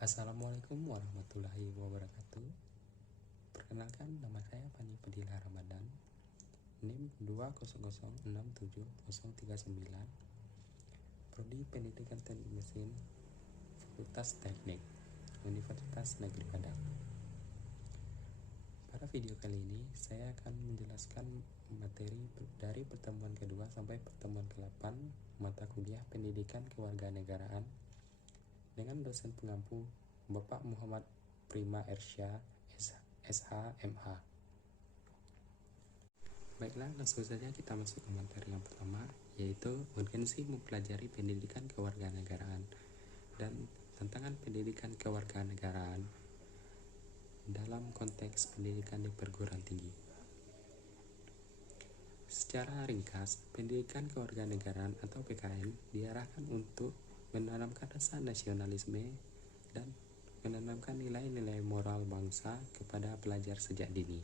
Assalamualaikum warahmatullahi wabarakatuh. Perkenalkan, nama saya Fani Fadila Ramadan, NIM 200670039, Prodi Pendidikan Teknik Mesin, Fakultas Teknik, Universitas Negeri Padang. Pada video kali ini, saya akan menjelaskan materi dari pertemuan kedua sampai pertemuan ke-8 mata kuliah Pendidikan Kewarganegaraan dengan dosen pengampu Bapak Muhammad Prima Ersyah, SH, MH. Baiklah, langsung saja kita masuk ke materi yang pertama, yaitu urgensi mempelajari pendidikan kewarganegaraan dan tantangan pendidikan kewarganegaraan dalam konteks pendidikan di perguruan tinggi. Secara ringkas, pendidikan kewarganegaraan atau PKN diarahkan untuk menanamkan rasa nasionalisme dan menanamkan nilai-nilai moral bangsa kepada pelajar sejak dini.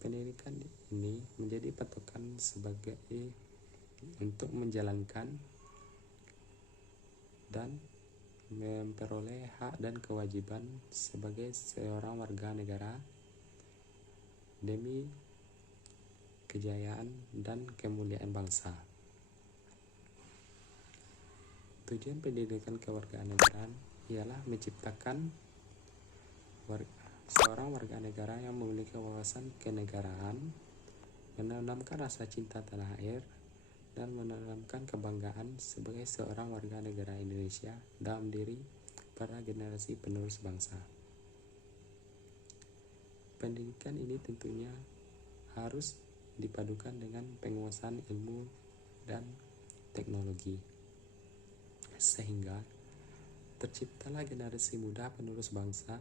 Pendidikan ini menjadi patokan sebagai untuk menjalankan dan memperoleh hak dan kewajiban sebagai seorang warga negara demi kejayaan dan kemuliaan bangsa. Tujuan pendidikan kewarganegaraan ialah menciptakan seorang warga negara yang memiliki wawasan kenegaraan, menanamkan rasa cinta tanah air, dan menanamkan kebanggaan sebagai seorang warga negara Indonesia dalam diri para generasi penerus bangsa. Pendidikan ini tentunya harus dipadukan dengan penguasaan ilmu dan teknologi, sehingga terciptalah generasi muda penerus bangsa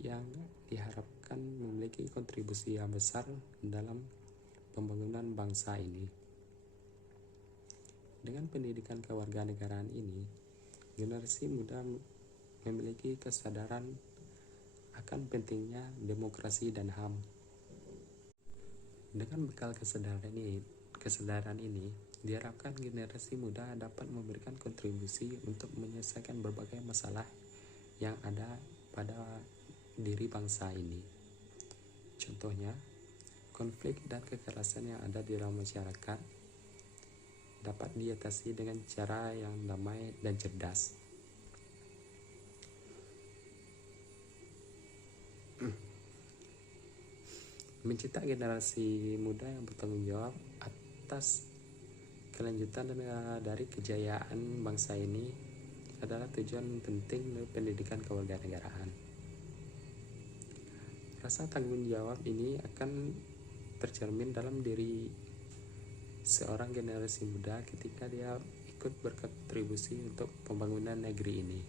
yang diharapkan memiliki kontribusi yang besar dalam pembangunan bangsa ini. Dengan pendidikan kewarganegaraan ini, generasi muda memiliki kesadaran akan pentingnya demokrasi dan HAM. Dengan bekal kesadaran ini, diharapkan generasi muda dapat memberikan kontribusi untuk menyelesaikan berbagai masalah yang ada pada diri bangsa ini. Contohnya, konflik dan kekerasan yang ada di dalam masyarakat dapat diatasi dengan cara yang damai dan cerdas. Mencetak generasi muda yang bertanggung jawab atas kelanjutan dari kejayaan bangsa ini adalah tujuan penting dari pendidikan kewarganegaraan. Rasa tanggung jawab ini akan tercermin dalam diri seorang generasi muda ketika dia ikut berkontribusi untuk pembangunan negeri ini.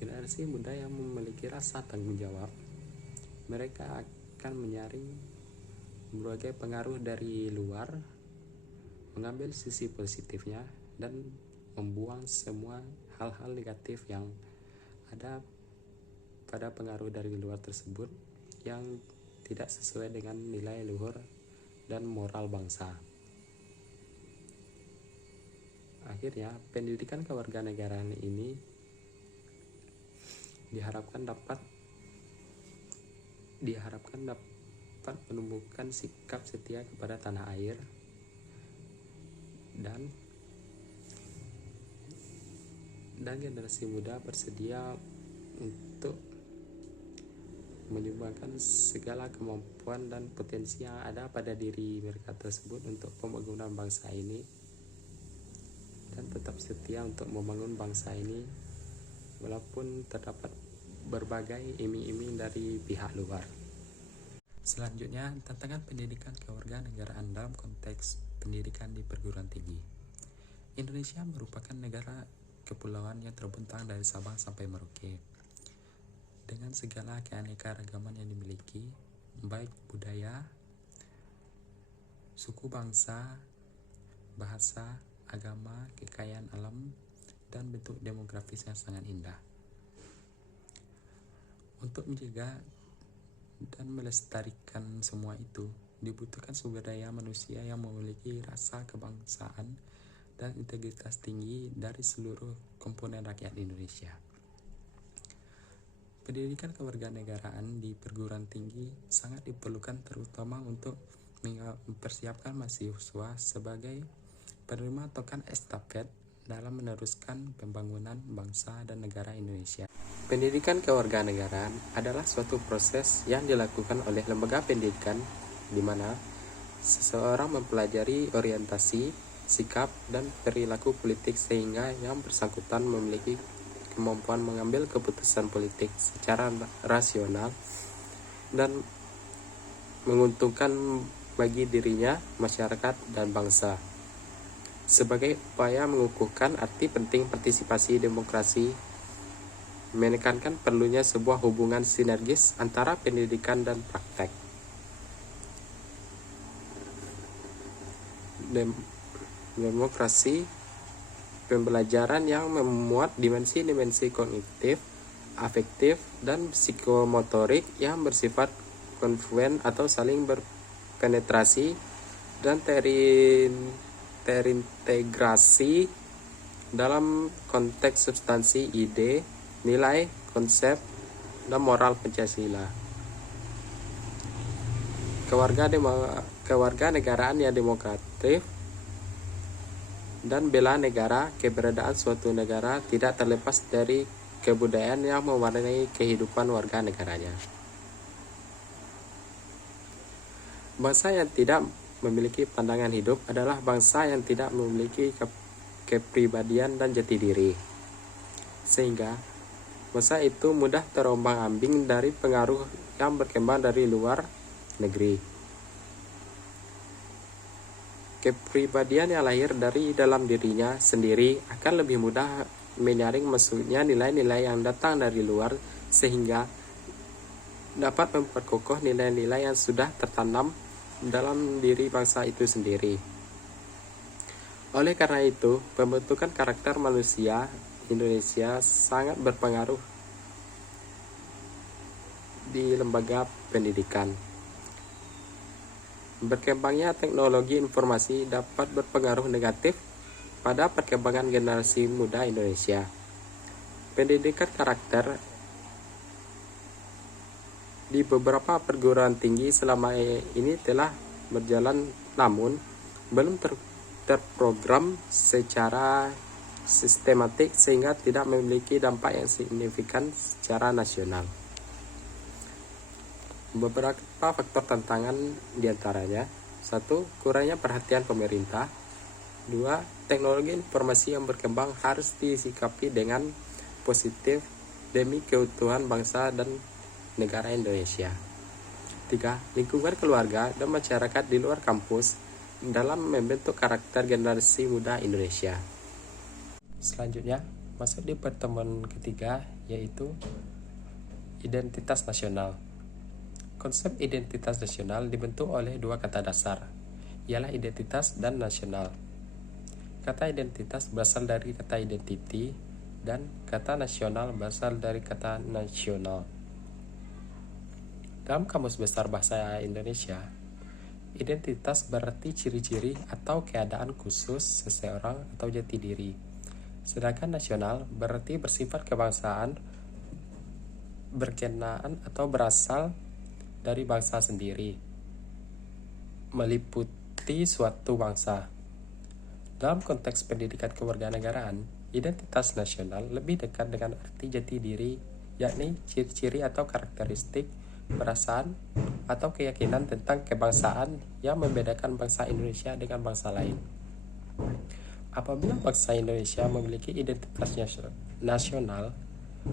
Generasi muda yang memiliki rasa tanggung jawab, mereka akan menyaring berbagai pengaruh dari luar, mengambil sisi positifnya, dan membuang semua hal-hal negatif yang ada pada pengaruh dari luar tersebut yang tidak sesuai dengan nilai luhur dan moral bangsa. Akhirnya, pendidikan kewarganegaraan ini diharapkan dapat menumbuhkan sikap setia kepada tanah air dan generasi muda bersedia untuk menyumbangkan segala kemampuan dan potensi yang ada pada diri mereka tersebut untuk pembangunan bangsa ini, dan tetap setia untuk membangun bangsa ini walaupun terdapat berbagai iming-iming dari pihak luar. Selanjutnya, tantangan pendidikan kewarganegaraan dalam konteks pendidikan di perguruan tinggi. Indonesia merupakan negara kepulauan yang terbentang dari Sabang sampai Merauke, dengan segala keanekaragaman yang dimiliki, baik budaya, suku bangsa, bahasa, agama, kekayaan alam, dan bentuk demografis yang sangat indah. Untuk menjaga dan melestarikan semua itu, dibutuhkan sumber daya manusia yang memiliki rasa kebangsaan dan integritas tinggi dari seluruh komponen rakyat Indonesia. Pendidikan kewarganegaraan di perguruan tinggi sangat diperlukan terutama untuk mempersiapkan mahasiswa sebagai penerima token estafet dalam meneruskan pembangunan bangsa dan negara Indonesia. Pendidikan kewarganegaraan adalah suatu proses yang dilakukan oleh lembaga pendidikan di mana seseorang mempelajari orientasi, sikap, dan perilaku politik sehingga yang bersangkutan memiliki kemampuan mengambil keputusan politik secara rasional dan menguntungkan bagi dirinya, masyarakat, dan bangsa. Sebagai upaya mengukuhkan arti penting partisipasi demokrasi, menekankan perlunya sebuah hubungan sinergis antara pendidikan dan praktek. Demokrasi pembelajaran yang memuat dimensi-dimensi kognitif, afektif, dan psikomotorik yang bersifat konfluen atau saling berpenetrasi dan terintegrasi dalam konteks substansi ide, nilai, konsep, dan moral Pancasila. Kewarganegaraan yang demokratif dan bela negara, keberadaan suatu negara tidak terlepas dari kebudayaan yang mewarnai kehidupan warga negaranya. Bangsa yang tidak memiliki pandangan hidup adalah bangsa yang tidak memiliki kepribadian dan jati diri, sehingga bangsa itu mudah terombang-ambing dari pengaruh yang berkembang dari luar negeri. Kepribadian yang lahir dari dalam dirinya sendiri akan lebih mudah menyaring masuknya nilai-nilai yang datang dari luar sehingga dapat memperkokoh nilai-nilai yang sudah tertanam dalam diri bangsa itu sendiri. Oleh karena itu, pembentukan karakter manusia Indonesia sangat berpengaruh di lembaga pendidikan. Berkembangnya teknologi informasi dapat berpengaruh negatif pada perkembangan generasi muda Indonesia. Pendidikan karakter di beberapa perguruan tinggi selama ini telah berjalan namun belum terprogram secara sistematik sehingga tidak memiliki dampak yang signifikan secara nasional. Beberapa faktor tantangan diantaranya: 1. Kurangnya perhatian pemerintah. 2. Teknologi informasi yang berkembang harus disikapi dengan positif demi keutuhan bangsa dan negara Indonesia. 3. Lingkungan keluarga dan masyarakat di luar kampus dalam membentuk karakter generasi muda Indonesia. Selanjutnya, masuk di pertemuan ketiga, yaitu identitas nasional. Konsep identitas nasional dibentuk oleh dua kata dasar, ialah identitas dan nasional. Kata identitas berasal dari kata identity dan kata nasional berasal dari kata nasional. Dalam Kamus Besar Bahasa Indonesia, identitas berarti ciri-ciri atau keadaan khusus seseorang atau jati diri. Sedangkan nasional berarti bersifat kebangsaan, berkenaan atau berasal dari bangsa sendiri, meliputi suatu bangsa. Dalam konteks pendidikan kewarganegaraan, identitas nasional lebih dekat dengan arti jati diri, yakni ciri-ciri atau karakteristik, perasaan, atau keyakinan tentang kebangsaan yang membedakan bangsa Indonesia dengan bangsa lain. Apabila bangsa Indonesia memiliki identitas nasional,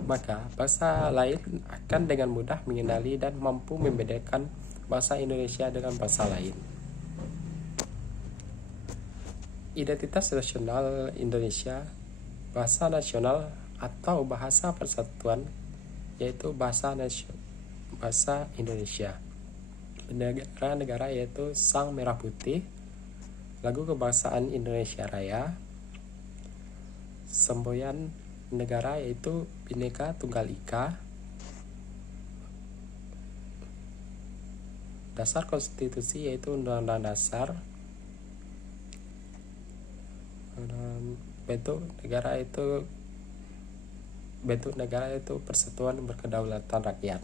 maka bangsa lain akan dengan mudah mengenali dan mampu membedakan bangsa Indonesia dengan bangsa lain. Identitas nasional Indonesia, bahasa nasional atau bahasa persatuan, yaitu bahasa Indonesia. Negara-negara yaitu Sang Merah Putih, Lagu Kebangsaan Indonesia Raya, semboyan negara yaitu Bhinneka Tunggal Ika, dasar konstitusi yaitu Undang-Undang Dasar, bentuk negara itu persatuan berkedaulatan rakyat.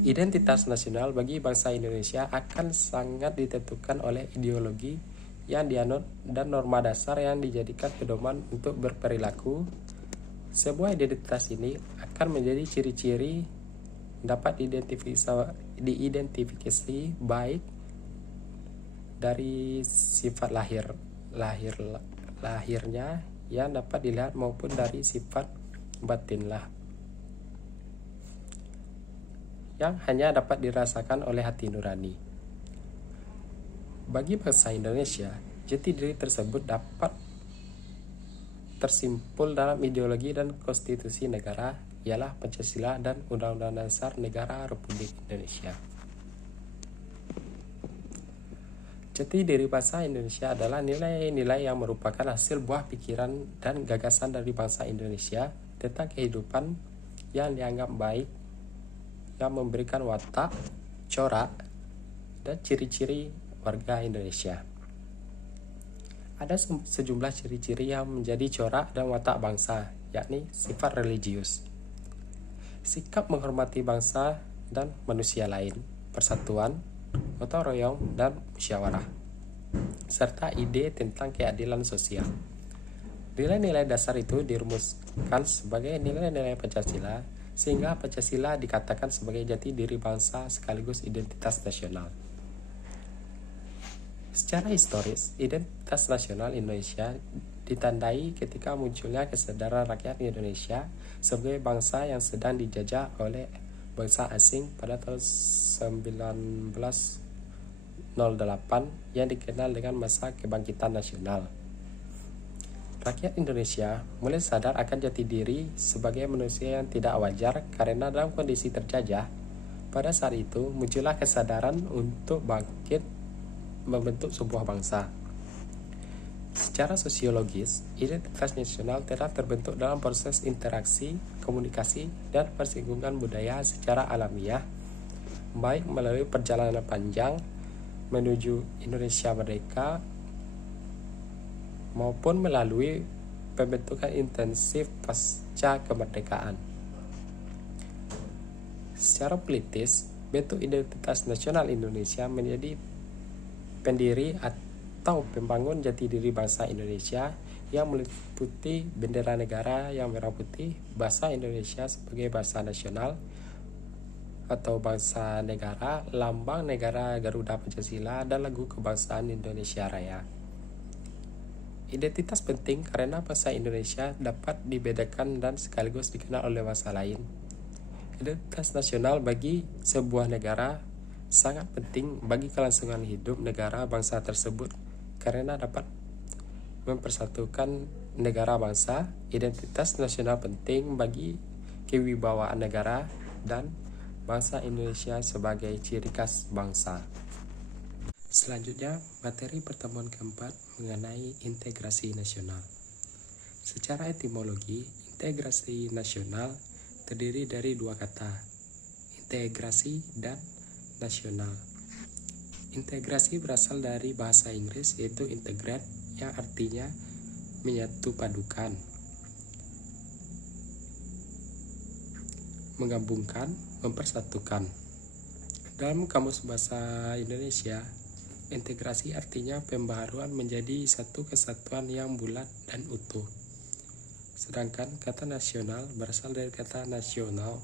Identitas nasional bagi bangsa Indonesia akan sangat ditentukan oleh ideologi yang dianut dan norma dasar yang dijadikan pedoman untuk berperilaku. Sebuah identitas ini akan menjadi ciri-ciri dapat diidentifikasi baik dari sifat lahirnya yang dapat dilihat maupun dari sifat batinlah yang hanya dapat dirasakan oleh hati nurani. Bagi bangsa Indonesia, jati diri tersebut dapat tersimpul dalam ideologi dan konstitusi negara, ialah Pancasila dan Undang-Undang Dasar Negara Republik Indonesia. Jati diri bangsa Indonesia adalah nilai-nilai yang merupakan hasil buah pikiran dan gagasan dari bangsa Indonesia tentang kehidupan yang dianggap baik, yang memberikan watak, corak, dan ciri-ciri warga Indonesia. Ada sejumlah ciri-ciri yang menjadi corak dan watak bangsa, yakni sifat religius, sikap menghormati bangsa dan manusia lain, persatuan, gotong royong, dan musyawarah, serta ide tentang keadilan sosial. Nilai-nilai dasar itu dirumuskan sebagai nilai-nilai Pancasila, sehingga Pancasila dikatakan sebagai jati diri bangsa sekaligus identitas nasional. Secara historis, identitas nasional Indonesia ditandai ketika munculnya kesadaran rakyat Indonesia sebagai bangsa yang sedang dijajah oleh bangsa asing pada tahun 1908 yang dikenal dengan masa kebangkitan nasional. Rakyat Indonesia mulai sadar akan jati diri sebagai manusia yang tidak wajar karena dalam kondisi terjajah. Pada saat itu muncullah kesadaran untuk bangkit membentuk sebuah bangsa. Secara sosiologis, identitas nasional telah terbentuk dalam proses interaksi, komunikasi, dan persinggungan budaya secara alamiah, baik melalui perjalanan panjang menuju Indonesia merdeka maupun melalui pembentukan intensif pasca kemerdekaan. Secara politis, bentuk identitas nasional Indonesia menjadi pendiri atau pembangun jati diri bangsa Indonesia yang meliputi bendera negara yang merah putih, bahasa Indonesia sebagai bahasa nasional atau bangsa negara, lambang negara Garuda Pancasila, dan lagu kebangsaan Indonesia Raya. Identitas penting karena bangsa Indonesia dapat dibedakan dan sekaligus dikenal oleh bangsa lain. Identitas nasional bagi sebuah negara sangat penting bagi kelangsungan hidup negara bangsa tersebut karena dapat mempersatukan negara bangsa. Identitas nasional penting bagi kewibawaan negara dan bangsa Indonesia sebagai ciri khas bangsa. Selanjutnya, materi pertemuan keempat mengenai integrasi nasional. Secara etimologi, integrasi nasional terdiri dari dua kata, integrasi dan nasional. Integrasi berasal dari bahasa Inggris yaitu integrate yang artinya menyatu padukan, menggabungkan, mempersatukan. Dalam Kamus Bahasa Indonesia, integrasi artinya pembaharuan menjadi satu kesatuan yang bulat dan utuh. Sedangkan kata nasional berasal dari kata nasional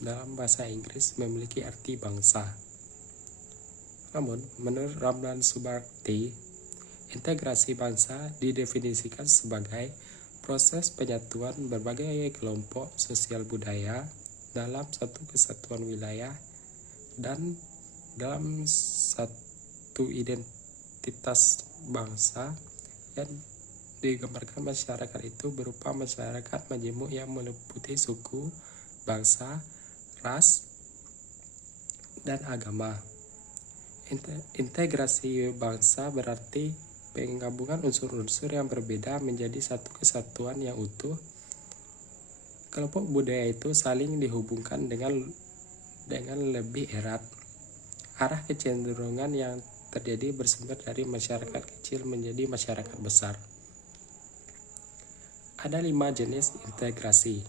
dalam bahasa Inggris memiliki arti bangsa. Namun, menurut Ramlan Subakti, integrasi bangsa didefinisikan sebagai proses penyatuan berbagai kelompok sosial budaya dalam satu kesatuan wilayah dan dalam satu identitas bangsa yang digambarkan masyarakat itu berupa masyarakat majemuk yang meliputi suku, bangsa, ras, dan agama. Integrasi bangsa berarti penggabungan unsur-unsur yang berbeda menjadi satu kesatuan yang utuh. Kelompok budaya itu saling dihubungkan dengan lebih erat arah kecenderungan yang terjadi bersumber dari masyarakat kecil menjadi masyarakat besar. Ada 5 jenis integrasi.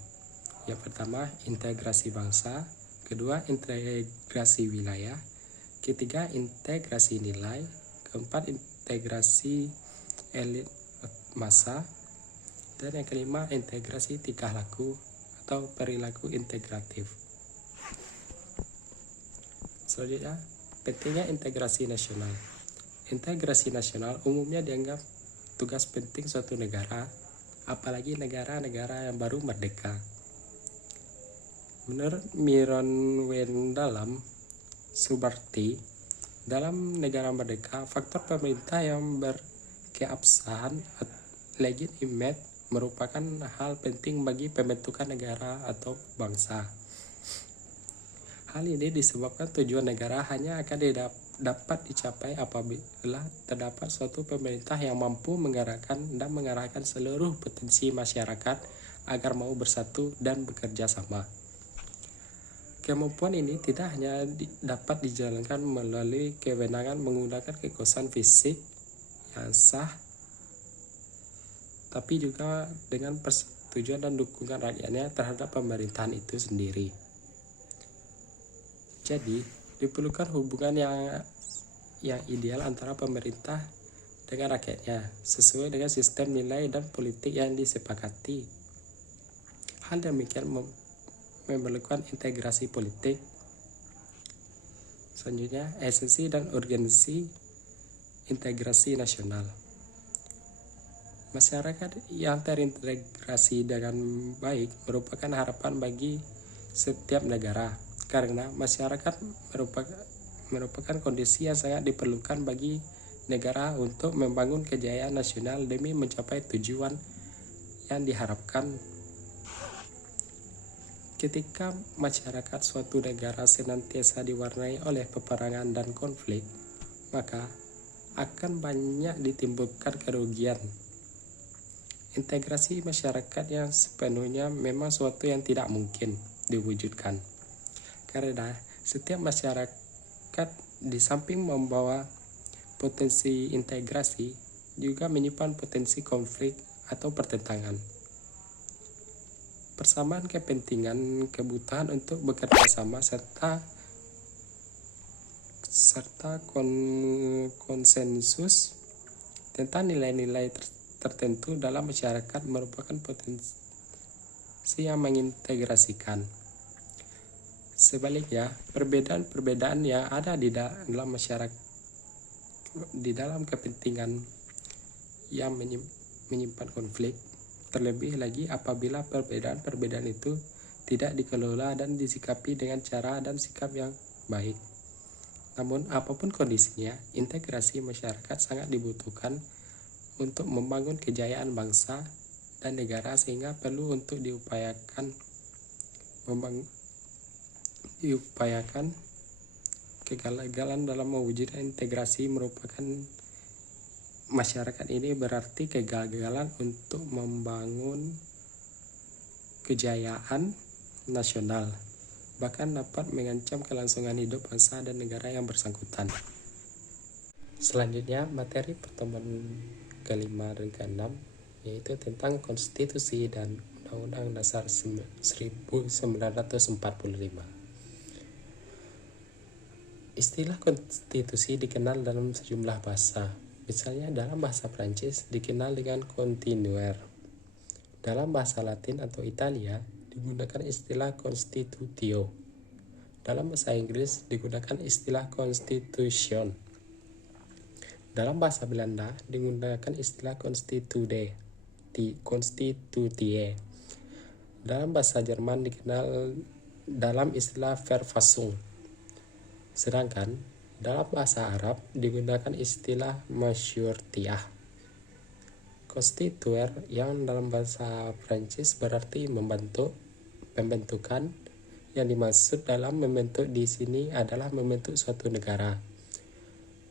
Yang pertama, integrasi bangsa. Kedua, integrasi wilayah. Ketiga, integrasi nilai. Keempat, integrasi elit massa. Dan yang kelima, integrasi tingkah laku atau perilaku integratif. Selanjutnya, pentingnya integrasi nasional. Integrasi nasional umumnya dianggap tugas penting suatu negara, apalagi negara-negara yang baru merdeka. Menurut Miron Wendalam Subarti, dalam negara merdeka, faktor pemerintah yang berkeabsahan legitimate merupakan hal penting bagi pembentukan negara atau bangsa. Hal ini disebabkan tujuan negara hanya akan dapat dicapai apabila terdapat suatu pemerintah yang mampu menggerakkan dan mengarahkan seluruh potensi masyarakat agar mau bersatu dan bekerja sama. Kemampuan ini tidak hanya dapat dijalankan melalui kewenangan menggunakan kekuasaan fisik yang sah, tapi juga dengan persetujuan dan dukungan rakyatnya terhadap pemerintahan itu sendiri. Jadi, diperlukan hubungan yang ideal antara pemerintah dengan rakyatnya, sesuai dengan sistem nilai dan politik yang disepakati. Hal demikian memerlukan integrasi politik. Selanjutnya, esensi dan urgensi integrasi nasional. Masyarakat yang terintegrasi dengan baik merupakan harapan bagi setiap negara, karena masyarakat merupakan kondisi yang sangat diperlukan bagi negara untuk membangun kejayaan nasional demi mencapai tujuan yang diharapkan. Ketika masyarakat suatu negara senantiasa diwarnai oleh peperangan dan konflik, maka akan banyak ditimbulkan kerugian. Integrasi masyarakat yang sepenuhnya memang suatu yang tidak mungkin diwujudkan, karena setiap masyarakat di samping membawa potensi integrasi juga menyimpan potensi konflik atau pertentangan. Persamaan kepentingan, kebutuhan untuk bekerja sama serta konsensus tentang nilai-nilai tertentu dalam masyarakat merupakan potensi yang mengintegrasikan. Sebaliknya, perbedaan-perbedaan yang ada di dalam masyarakat, di dalam kepentingan yang menyimpan konflik, terlebih lagi apabila perbedaan-perbedaan itu tidak dikelola dan disikapi dengan cara dan sikap yang baik. Namun, apapun kondisinya, integrasi masyarakat sangat dibutuhkan untuk membangun kejayaan bangsa dan negara, sehingga perlu untuk diupayakan kegagalan dalam mewujudkan integrasi merupakan masyarakat ini berarti kegagalan untuk membangun kejayaan nasional, bahkan dapat mengancam kelangsungan hidup bangsa dan negara yang bersangkutan. Selanjutnya, materi pertemuan kelima dan keenam yaitu tentang konstitusi dan Undang-Undang Dasar 1945. Istilah konstitusi dikenal dalam sejumlah bahasa. Misalnya dalam bahasa Prancis dikenal dengan continuer. Dalam bahasa Latin atau Italia digunakan istilah constitutio. Dalam bahasa Inggris digunakan istilah constitution. Dalam bahasa Belanda digunakan istilah constitutie. Dalam bahasa Jerman dikenal dalam istilah Verfassung. Sedangkan dalam bahasa Arab digunakan istilah masyurtiyah. Constituer yang dalam bahasa Prancis berarti membentuk, pembentukan. Yang dimaksud dalam membentuk di sini adalah membentuk suatu negara.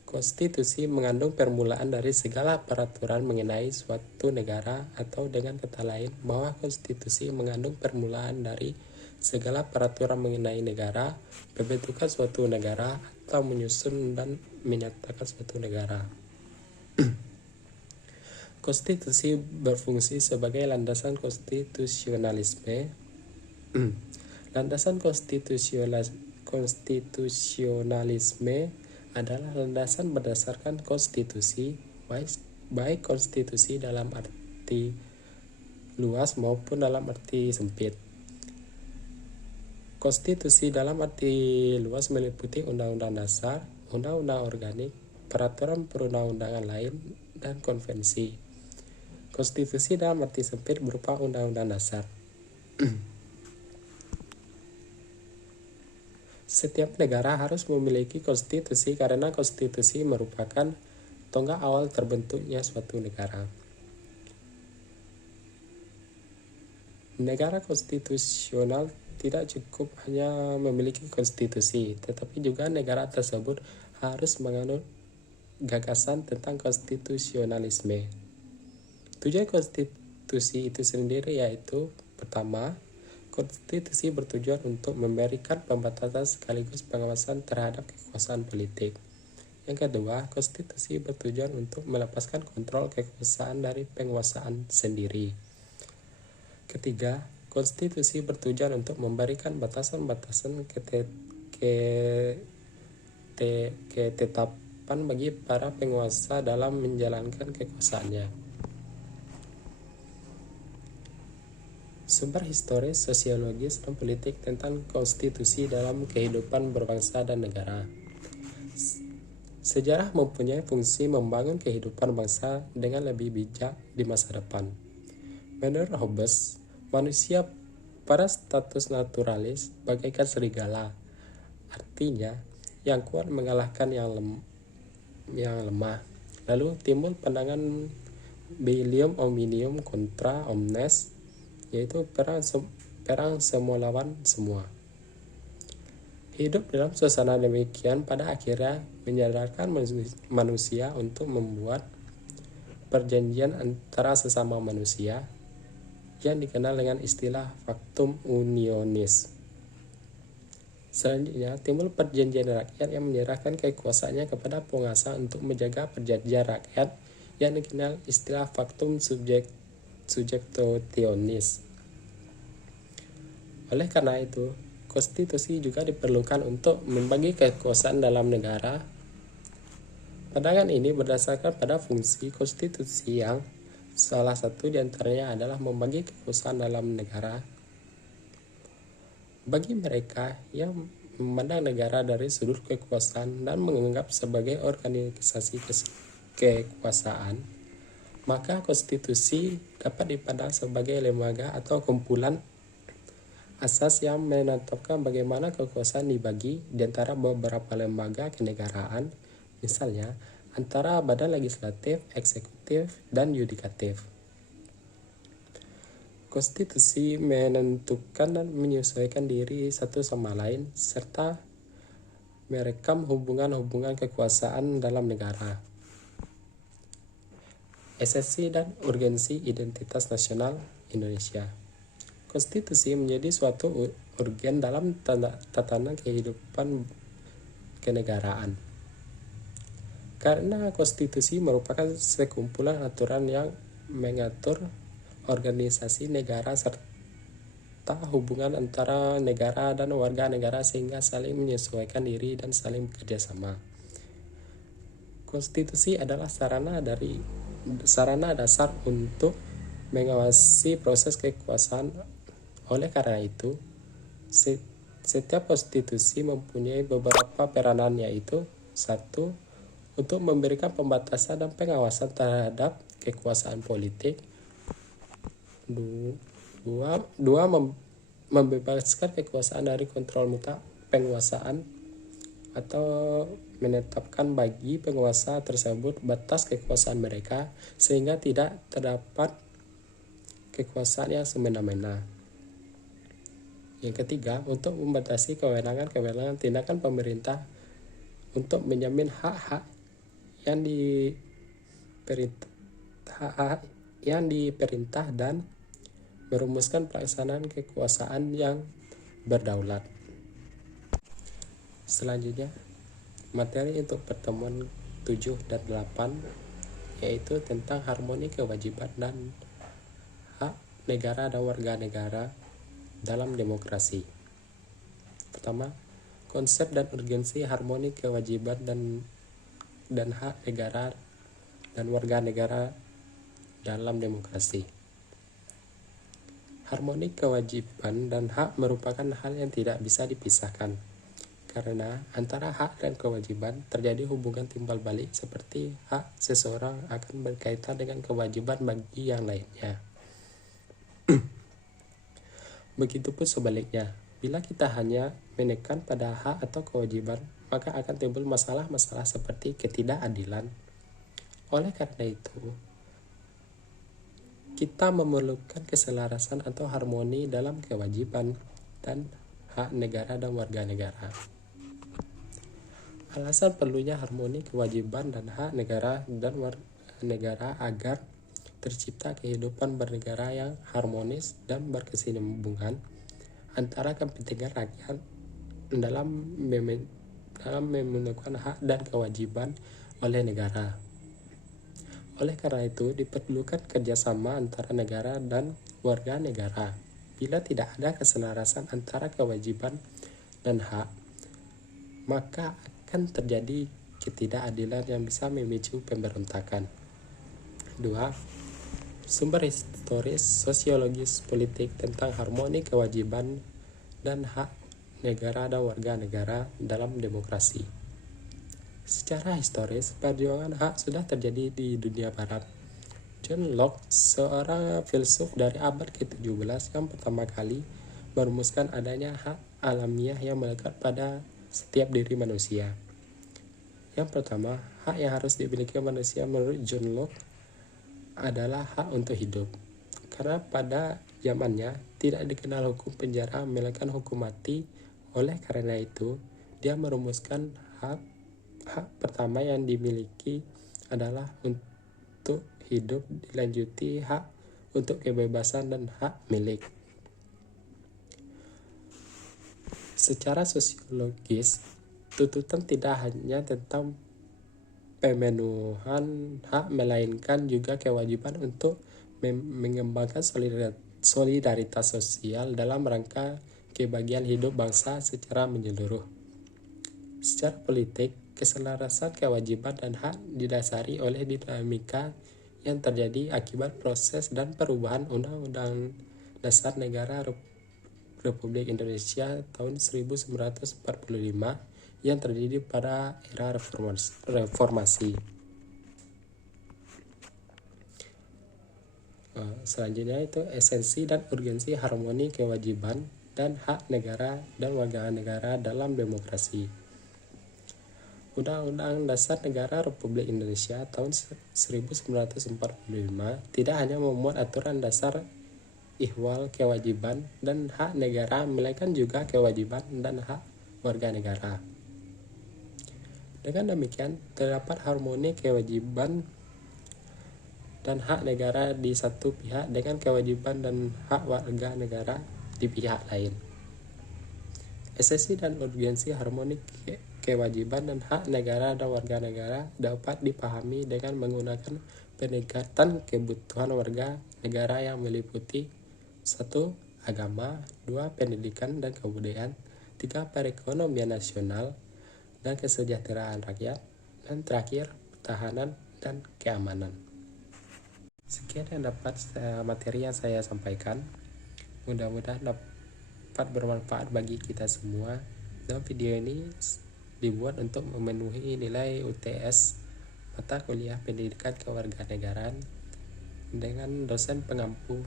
Konstitusi mengandung permulaan dari segala peraturan mengenai suatu negara, atau dengan kata lain bahwa konstitusi mengandung permulaan dari segala peraturan mengenai negara, pembentukan suatu negara, serta menyusun dan menyatakan suatu negara. Konstitusi berfungsi sebagai landasan konstitusionalisme. Landasan konstitusionalisme adalah landasan berdasarkan konstitusi, baik konstitusi dalam arti luas maupun dalam arti sempit. Konstitusi dalam arti luas meliputi undang-undang dasar, undang-undang organik, peraturan perundang-undangan lain, dan konvensi. Konstitusi dalam arti sempit berupa undang-undang dasar. Setiap negara harus memiliki konstitusi karena konstitusi merupakan tonggak awal terbentuknya suatu negara. Negara konstitusional tidak cukup hanya memiliki konstitusi, tetapi juga negara tersebut harus menganut gagasan tentang konstitusionalisme. Tujuan konstitusi itu sendiri yaitu: pertama, konstitusi bertujuan untuk memberikan pembatasan sekaligus pengawasan terhadap kekuasaan politik. Yang kedua, konstitusi bertujuan untuk melepaskan kontrol kekuasaan dari penguasaan sendiri. Ketiga, konstitusi bertujuan untuk memberikan batasan-batasan ketetapan bagi para penguasa dalam menjalankan kekuasaannya. Sumber historis, sosiologis, dan politik tentang konstitusi dalam kehidupan berbangsa dan negara. Sejarah mempunyai fungsi membangun kehidupan bangsa dengan lebih bijak di masa depan. Menurut Hobbes, manusia pada status naturalis bagaikan serigala, artinya yang kuat mengalahkan yang lemah. Lalu timbul pandangan Beilium omnium contra omnes, yaitu perang semua lawan semua. Hidup dalam suasana demikian pada akhirnya menyadarkan manusia untuk membuat perjanjian antara sesama manusia yang dikenal dengan istilah factum unionis. Selanjutnya timbul perjanjian rakyat yang menyerahkan kekuasaannya kepada penguasa untuk menjaga perjanjian rakyat yang dikenal istilah factum subjectionis. Oleh karena itu, konstitusi juga diperlukan untuk membagi kekuasaan dalam negara. Pandangan ini berdasarkan pada fungsi konstitusi yang salah satu di antaranya adalah membagi kekuasaan dalam negara. Bagi mereka yang memandang negara dari sudut kekuasaan dan menganggap sebagai organisasi kekuasaan, maka konstitusi dapat dipandang sebagai lembaga atau kumpulan asas yang menetapkan bagaimana kekuasaan dibagi di antara beberapa lembaga kenegaraan, misalnya antara badan legislatif, eksekutif, dan yudikatif. Konstitusi menentukan dan menyesuaikan diri satu sama lain, serta merekam hubungan-hubungan kekuasaan dalam negara. Esensi dan urgensi identitas nasional Indonesia. Konstitusi menjadi suatu urgen dalam tatanan kehidupan kenegaraan. Karena konstitusi merupakan sekumpulan aturan yang mengatur organisasi negara serta hubungan antara negara dan warga negara sehingga saling menyesuaikan diri dan saling bekerja sama. Konstitusi adalah sarana dasar untuk mengawasi proses kekuasaan. Oleh karena itu, setiap konstitusi mempunyai beberapa peranan, yaitu: 1. Untuk memberikan pembatasan dan pengawasan terhadap kekuasaan politik. 2. Membebaskan kekuasaan dari kontrol mutlak penguasaan atau menetapkan bagi penguasa tersebut batas kekuasaan mereka sehingga tidak terdapat kekuasaan yang semena-mena. Yang ketiga, untuk membatasi kewenangan tindakan pemerintah untuk menjamin hak-hak yang diperintah dan merumuskan pelaksanaan kekuasaan yang berdaulat. Selanjutnya, Materi untuk pertemuan 7 dan 8 yaitu tentang harmoni kewajiban dan hak negara dan warga negara dalam demokrasi. Pertama, konsep dan urgensi harmoni kewajiban dan hak negara dan warga negara dalam demokrasi. Harmoni kewajiban dan hak merupakan hal yang tidak bisa dipisahkan, karena antara hak dan kewajiban terjadi hubungan timbal balik seperti hak seseorang akan berkaitan dengan kewajiban bagi yang lainnya. Begitupun sebaliknya, bila kita hanya menekan pada hak atau kewajiban, maka akan timbul masalah-masalah seperti ketidakadilan. Oleh karena itu, kita memerlukan keselarasan atau harmoni dalam kewajiban dan hak negara dan warga negara. Alasan perlunya harmoni kewajiban dan hak negara dan warga negara agar tercipta kehidupan bernegara yang harmonis dan berkesinambungan antara kepentingan rakyat dalam memenuhi hak dan kewajiban oleh negara. Oleh karena itu, diperlukan kerjasama antara negara dan warga negara. Bila tidak ada keselarasan antara kewajiban dan hak, maka akan terjadi ketidakadilan yang bisa memicu pemberontakan. 2. Sumber historis, sosiologis, politik tentang harmoni kewajiban dan hak negara dan warga negara dalam demokrasi. Secara historis, perjuangan hak sudah terjadi di dunia barat. John Locke, seorang filsuf dari abad ke-17 yang pertama kali merumuskan adanya hak alamiah yang melekat pada setiap diri manusia. Yang pertama, hak yang harus dimiliki manusia menurut John Locke adalah hak untuk hidup. Karena pada zamannya tidak dikenal hukum penjara melainkan hukum mati. Oleh karena itu, dia merumuskan hak pertama yang dimiliki adalah untuk hidup, dilanjuti hak untuk kebebasan dan hak milik. Secara sosiologis, tuntutan tidak hanya tentang pemenuhan hak melainkan juga kewajiban untuk mengembangkan solidaritas sosial dalam rangka kebahagiaan hidup bangsa secara menyeluruh. Secara politik, keselarasan kewajiban dan hak didasari oleh dinamika yang terjadi akibat proses dan perubahan Undang-Undang Dasar Negara Republik Indonesia tahun 1945 yang terjadi pada era reformasi. Selanjutnya itu esensi dan urgensi harmoni kewajiban dan hak negara dan warga negara dalam demokrasi. Undang-Undang Dasar Negara Republik Indonesia tahun 1945 tidak hanya memuat aturan dasar ihwal kewajiban dan hak negara, melainkan juga kewajiban dan hak warga negara. Dengan demikian, terdapat harmoni kewajiban dan hak negara di satu pihak dengan kewajiban dan hak warga negara di pihak lain. Esensi dan urgensi harmoni kewajiban dan hak negara dan warga negara dapat dipahami dengan menggunakan pendekatan kebutuhan warga negara yang meliputi 1. Agama, 2. Pendidikan dan kebudayaan, 3. Perekonomian nasional dan kesejahteraan rakyat, dan terakhir pertahanan dan keamanan. Sekian yang dapat materi yang saya sampaikan. Mudah-mudahan dapat bermanfaat bagi kita semua. Dan video ini dibuat untuk memenuhi nilai UTS mata kuliah pendidikan kewarganegaraan dengan dosen pengampu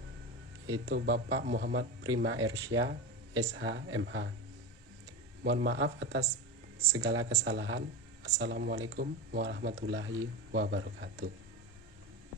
yaitu Bapak Muhammad Prima Ersyah, SH, MH. Mohon maaf atas segala kesalahan. Assalamualaikum warahmatullahi wabarakatuh.